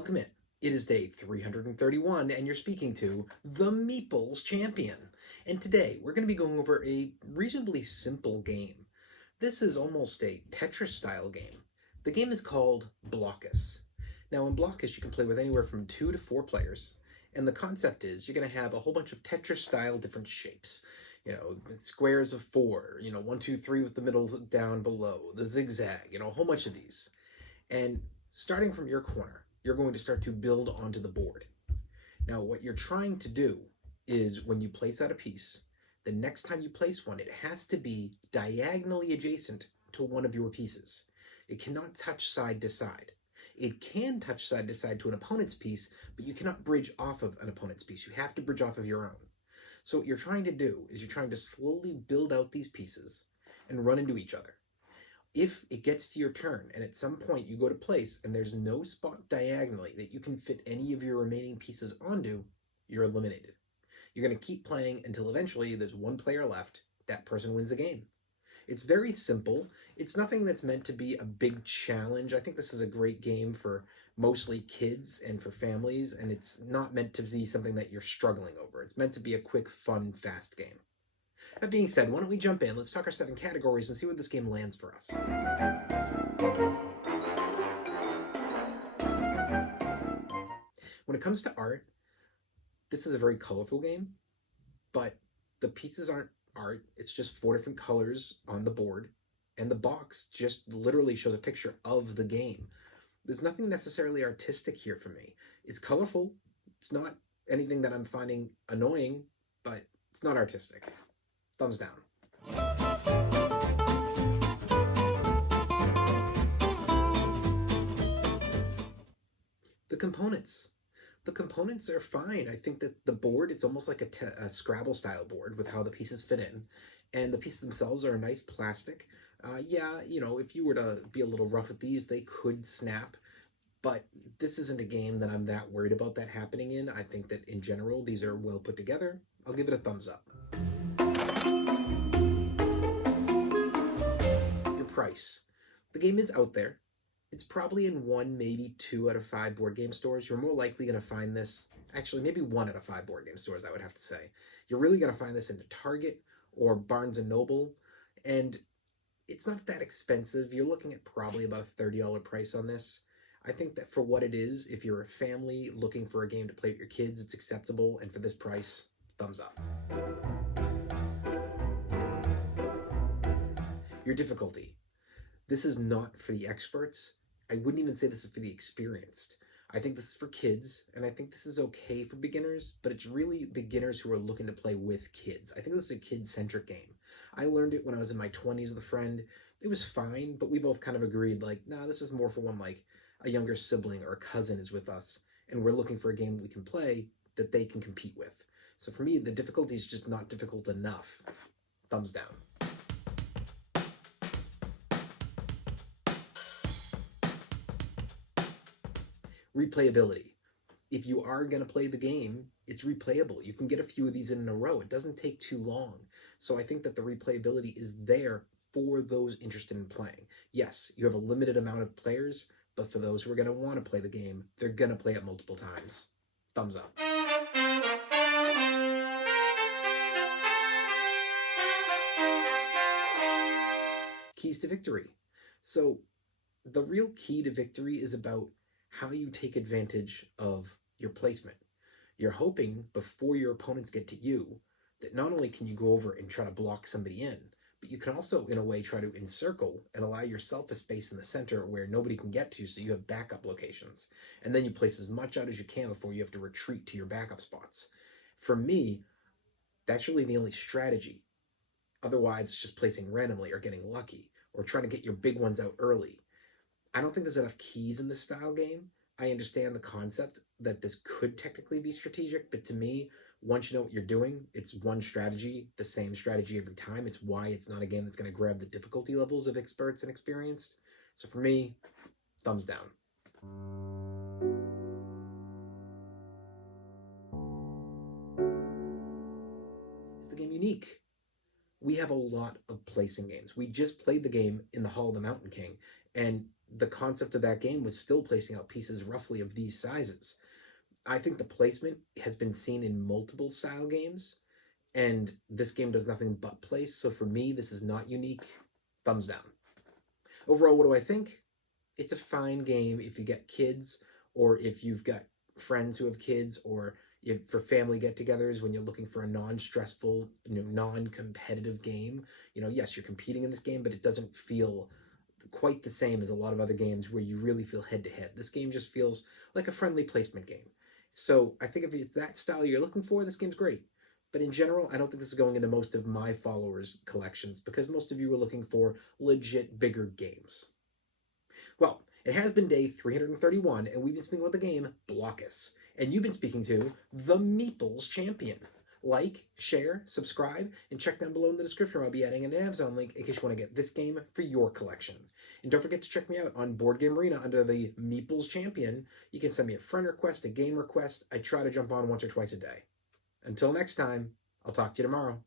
Welcome in. It is day 331, and you're speaking to the Meeples Champion. And today, we're going to be going over a reasonably simple game. This is almost a Tetris-style game. The game is called Blockus. Now, in Blockus, you can play with anywhere from 2 to 4 players, and the concept is you're going to have a whole bunch of Tetris-style different shapes. Squares of 4, 1, 2, 3 with the middle down below, the zigzag, a whole bunch of these. And starting from your corner, you're going to start to build onto the board. Now, what you're trying to do is when you place out a piece, the next time you place one, it has to be diagonally adjacent to one of your pieces. It cannot touch side to side. It can touch side to side to an opponent's piece, but you cannot bridge off of an opponent's piece. You have to bridge off of your own. So what you're trying to do is you're trying to slowly build out these pieces and run into each other. If it gets to your turn and at some point you go to place and there's no spot diagonally that you can fit any of your remaining pieces onto, you're eliminated. You're going to keep playing until eventually there's one player left. That person wins the game. It's very simple. It's nothing that's meant to be a big challenge. I think this is a great game for mostly kids and for families, and it's not meant to be something that you're struggling over. It's meant to be a quick, fun, fast game. That being said, why don't we jump in? Let's talk our 7 categories and see where this game lands for us. When it comes to art, this is a very colorful game, but the pieces aren't art. It's just 4 different colors on the board, and the box just literally shows a picture of the game. There's nothing necessarily artistic here for me. It's colorful. It's not anything that I'm finding annoying, but it's not artistic. Thumbs down. The components. The components are fine. I think that the board, it's almost like a Scrabble style board with how the pieces fit in. And the pieces themselves are a nice plastic. If you were to be a little rough with these, they could snap. But this isn't a game that I'm that worried about that happening in. I think that in general, these are well put together. I'll give it a thumbs up. Price. The game is out there. It's probably in 1, maybe 2 out of 5 board game stores. You're more likely going to find this, actually maybe 1 out of 5 board game stores, I would have to say. You're really going to find this in Target or Barnes & Noble, and it's not that expensive. You're looking at probably about a $30 price on this. I think that for what it is, if you're a family looking for a game to play with your kids, it's acceptable, and for this price, thumbs up. Your difficulty. This is not for the experts. I wouldn't even say this is for the experienced. I think this is for kids, and I think this is okay for beginners, but it's really beginners who are looking to play with kids. I think this is a kid-centric game. I learned it when I was in my 20s with a friend. It was fine, but we both kind of agreed, nah, this is more for when, a younger sibling or a cousin is with us, and we're looking for a game we can play that they can compete with. So for me, the difficulty is just not difficult enough. Thumbs down. Replayability. If you are going to play the game, it's replayable. You can get a few of these in a row. It doesn't take too long. So I think that the replayability is there for those interested in playing. Yes, you have a limited amount of players, but for those who are going to want to play the game, they're going to play it multiple times. Thumbs up. Keys to victory. So the real key to victory is about how you take advantage of your placement. You're hoping before your opponents get to you that not only can you go over and try to block somebody in, but you can also, in a way, try to encircle and allow yourself a space in the center where nobody can get to, so you have backup locations. And then you place as much out as you can before you have to retreat to your backup spots. For me, that's really the only strategy. Otherwise, it's just placing randomly or getting lucky or trying to get your big ones out early. I don't think there's enough keys in this style game. I understand the concept that this could technically be strategic, but to me, once you know what you're doing, it's one strategy, the same strategy every time. It's why it's not a game that's going to grab the difficulty levels of experts and experienced. So for me, thumbs down. Is the game unique? we have a lot of placing games. We just played the game in the Hall of the Mountain King, and the concept of that game was still placing out pieces roughly of these sizes. I think the placement has been seen in multiple style games, and this game does nothing but place. So for me, this is not unique. Thumbs down. Overall, what do I think? It's a fine game if you get kids, or if you've got friends who have kids, or if, for family get-togethers when you're looking for a non-stressful, non-competitive game. Yes, you're competing in this game, but it doesn't feel quite the same as a lot of other games where you really feel head-to-head. This game just feels like a friendly placement game. So I think if it's that style you're looking for, this game's great. But in general, I don't think this is going into most of my followers' collections because most of you are looking for legit bigger games. Well, it has been day 331, and we've been speaking about the game Blokus. And you've been speaking to the Meeples Champion. Like, share, subscribe, and check down below in the description where I'll be adding an Amazon link in case you want to get this game for your collection. And don't forget to check me out on Board Game Arena under the Meeples Champion. You can send me a friend request, a game request. I try to jump on once or twice a day. Until next time, I'll talk to you tomorrow.